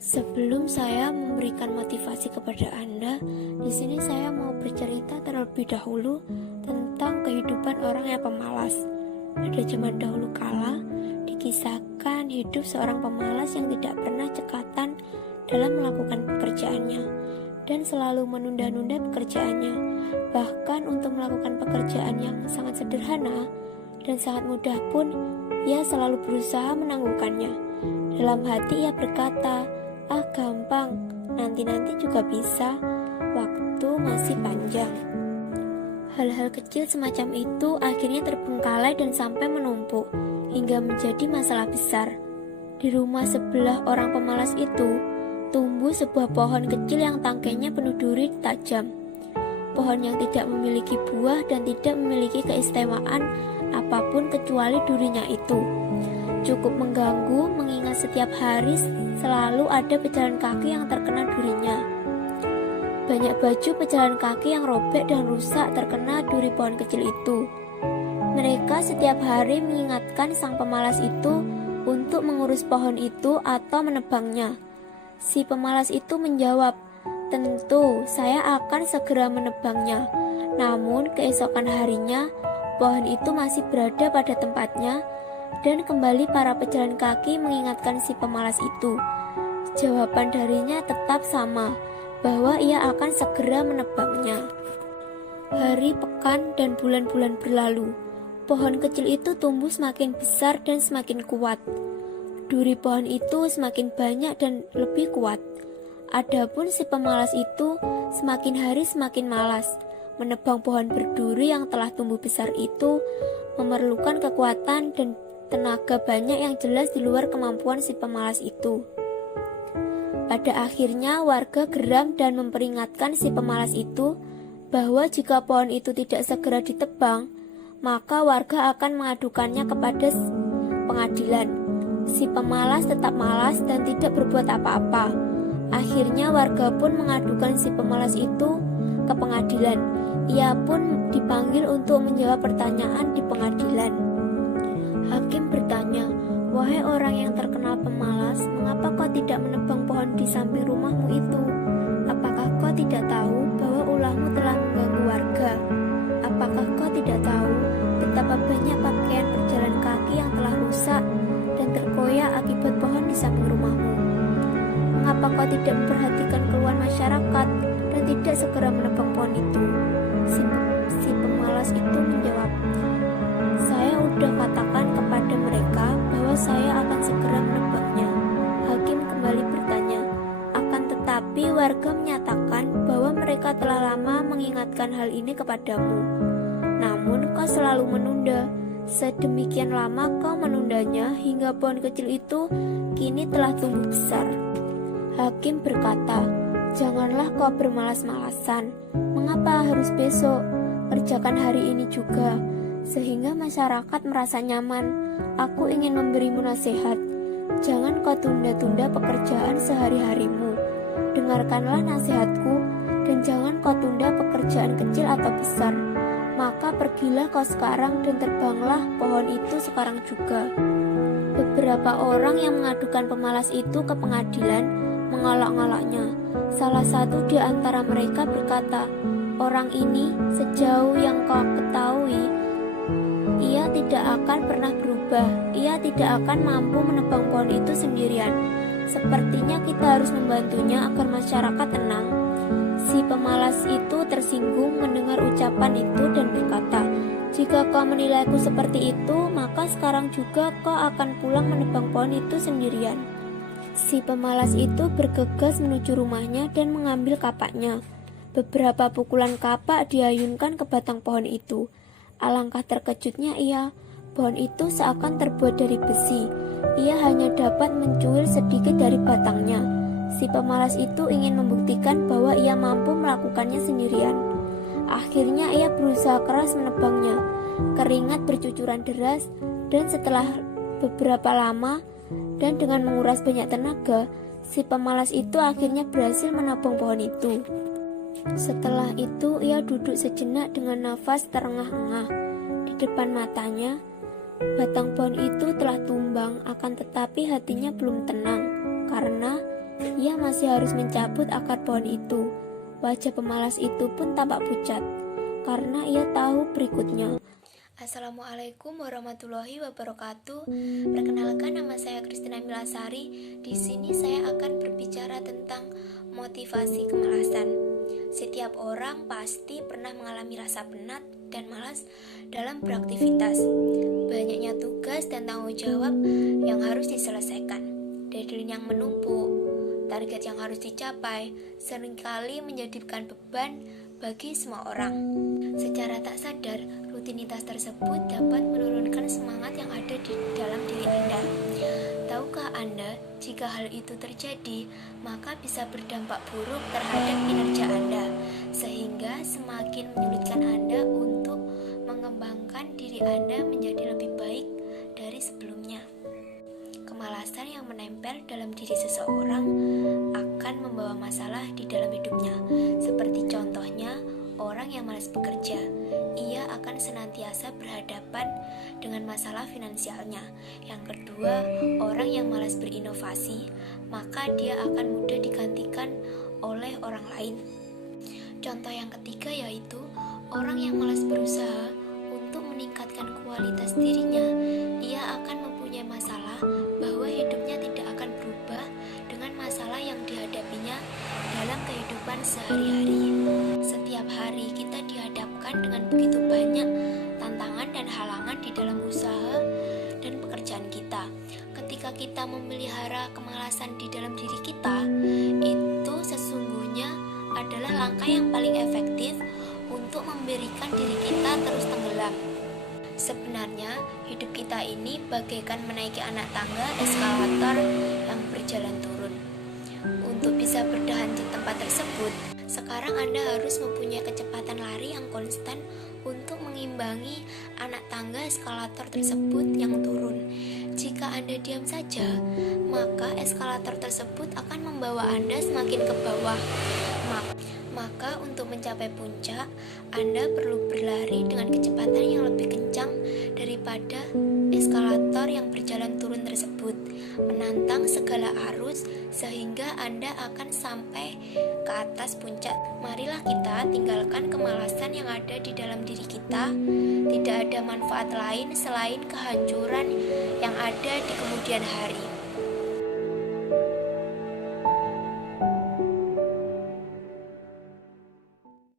Sebelum saya memberikan motivasi kepada Anda, di sini saya mau bercerita terlebih dahulu tentang kehidupan orang yang pemalas. Pada zaman dahulu kala, dikisahkan hidup seorang pemalas yang tidak pernah cekatan dalam melakukan pekerjaannya dan selalu menunda-nunda pekerjaannya. Bahkan untuk melakukan pekerjaan yang sangat sederhana dan sangat mudah pun, ia selalu berusaha menangguhkannya. Dalam hati ia berkata, gampang, nanti-nanti juga bisa, waktu masih panjang. Hal-hal kecil semacam itu akhirnya terbengkalai dan sampai menumpuk, hingga menjadi masalah besar. Di rumah sebelah orang pemalas itu, tumbuh sebuah pohon kecil yang tangkainya penuh duri tajam. Pohon yang tidak memiliki buah dan tidak memiliki keistimewaan apapun kecuali durinya itu. Cukup mengganggu mengingat setiap hari selalu ada pejalan kaki yang terkena durinya. Banyak baju pejalan kaki yang robek dan rusak terkena duri pohon kecil itu. Mereka setiap hari mengingatkan sang pemalas itu untuk mengurus pohon itu atau menebangnya. Si pemalas itu menjawab, "Tentu, saya akan segera menebangnya." Namun keesokan harinya, pohon itu masih berada pada tempatnya. Dan kembali para pejalan kaki mengingatkan si pemalas itu. Jawaban darinya tetap sama, bahwa ia akan segera menebangnya. Hari, pekan, dan bulan-bulan berlalu. Pohon kecil itu tumbuh semakin besar dan semakin kuat. Duri pohon itu semakin banyak dan lebih kuat. Adapun si pemalas itu semakin hari semakin malas. Menebang pohon berduri yang telah tumbuh besar itu memerlukan kekuatan dan tenaga banyak yang jelas di luar kemampuan si pemalas itu. Pada akhirnya warga geram dan memperingatkan si pemalas itu bahwa jika pohon itu tidak segera ditebang, maka warga akan mengadukannya kepada pengadilan. Si pemalas tetap malas dan tidak berbuat apa-apa. Akhirnya warga pun mengadukan si pemalas itu ke pengadilan. Ia pun dipanggil untuk menjawab pertanyaan di pengadilan. Hakim bertanya, "Wahai orang yang terkenal pemalas, mengapa kau tidak menebang pohon di samping rumahmu itu? Apakah kau tidak tahu bahwa ulahmu telah mengganggu warga? Apakah kau tidak tahu betapa banyak pakaian berjalan kaki yang telah rusak dan terkoyak akibat pohon di samping rumahmu? Mengapa kau tidak memperhatikan keluhan masyarakat dan tidak segera menebang pohon itu?" Si pemalas itu menjawab, "Saya udah katakan kepada mereka bahwa saya akan segera menebangnya." Hakim kembali bertanya, "Akan tetapi warga menyatakan bahwa mereka telah lama mengingatkan hal ini kepadamu. Namun kau selalu menunda. Sedemikian lama kau menundanya hingga pohon kecil itu kini telah tumbuh besar." Hakim berkata, "Janganlah kau bermalas-malasan. Mengapa harus besok? Kerjakan hari ini juga, sehingga masyarakat merasa nyaman. Aku ingin memberimu nasihat. Jangan kau tunda-tunda pekerjaan sehari-harimu. Dengarkanlah nasihatku, dan jangan kau tunda pekerjaan kecil atau besar. Maka pergilah kau sekarang dan terbanglah pohon itu sekarang juga." Beberapa orang yang mengadukan pemalas itu ke pengadilan mengelak-ngelaknya. Salah satu di antara mereka berkata, "Orang ini, sejauh yang kau ketahui, ia tidak akan pernah berubah. Ia tidak akan mampu menebang pohon itu sendirian. Sepertinya kita harus membantunya agar masyarakat tenang." Si pemalas itu tersinggung mendengar ucapan itu dan berkata, "Jika kau menilaiku seperti itu, maka sekarang juga kau akan pulang menebang pohon itu sendirian." Si pemalas itu bergegas menuju rumahnya dan mengambil kapaknya. Beberapa pukulan kapak diayunkan ke batang pohon itu. Alangkah terkejutnya ia, pohon itu seakan terbuat dari besi. Ia hanya dapat mencuil sedikit dari batangnya. Si pemalas itu ingin membuktikan bahwa ia mampu melakukannya sendirian. Akhirnya ia berusaha keras menebangnya. Keringat bercucuran deras, dan setelah beberapa lama dan dengan menguras banyak tenaga, si pemalas itu akhirnya berhasil menabang pohon itu. Setelah itu ia duduk sejenak dengan nafas terengah-engah. Di depan matanya, batang pohon itu telah tumbang, akan tetapi hatinya belum tenang, karena Ia masih harus mencabut akar pohon itu. Wajah pemalas itu pun tampak pucat, karena ia tahu berikutnya. Assalamualaikum warahmatullahi wabarakatuh. Perkenalkan, nama saya Kristina Milasari. Di sini saya akan berbicara tentang motivasi kemalasan. Setiap orang pasti pernah mengalami rasa penat dan malas dalam beraktivitas. Banyaknya tugas dan tanggung jawab yang harus diselesaikan, deadline yang menumpuk, target yang harus dicapai, seringkali menjadikan beban bagi semua orang. Secara tak sadar, rutinitas tersebut dapat menurunkan semangat yang ada di dalam diri Anda. Tahukah Anda, jika hal itu terjadi, maka bisa berdampak buruk terhadap kinerja Anda, sehingga semakin menyulitkan Anda untuk mengembangkan diri Anda menjadi lebih baik dari sebelumnya. Kemalasan yang menempel dalam diri seseorang akan membawa masalah di dalam hidupnya. Seperti contohnya, orang yang malas bekerja, ia akan senantiasa berhadapan dengan masalah finansialnya. Yang kedua, orang yang malas berinovasi, maka dia akan mudah digantikan oleh orang lain. Contoh yang ketiga yaitu orang yang malas berusaha untuk meningkatkan kualitas dirinya, ia akan mempunyai masalah bahwa hidupnya tidak akan berubah dengan masalah yang dihadapinya dalam kehidupan sehari-hari. Setiap hari kita dihadapkan dengan begitu banyak tantangan dan halangan di dalam usaha dan pekerjaan kita. Ketika kita memelihara kemalasan di dalam diri kita, itu sesungguhnya adalah langkah yang paling efektif untuk memberikan diri kita terus tenggelam. Sebenarnya, hidup kita ini bagaikan menaiki anak tangga eskalator yang berjalan turun. Untuk bisa bertahan di tempat tersebut, sekarang Anda harus mempunyai kecepatan lari yang konstan untuk mengimbangi anak tangga eskalator tersebut yang turun. Jika Anda diam saja, maka eskalator tersebut akan membawa Anda semakin ke bawah. Maka untuk mencapai puncak, Anda perlu berlari dengan kecepatan yang lebih kencang daripada eskalator yang berjalan turun tersebut, menantang segala arus sehingga Anda akan sampai ke atas puncak. Marilah kita tinggalkan kemalasan yang ada di dalam diri kita. Tidak ada manfaat lain selain kehancuran yang ada di kemudian hari.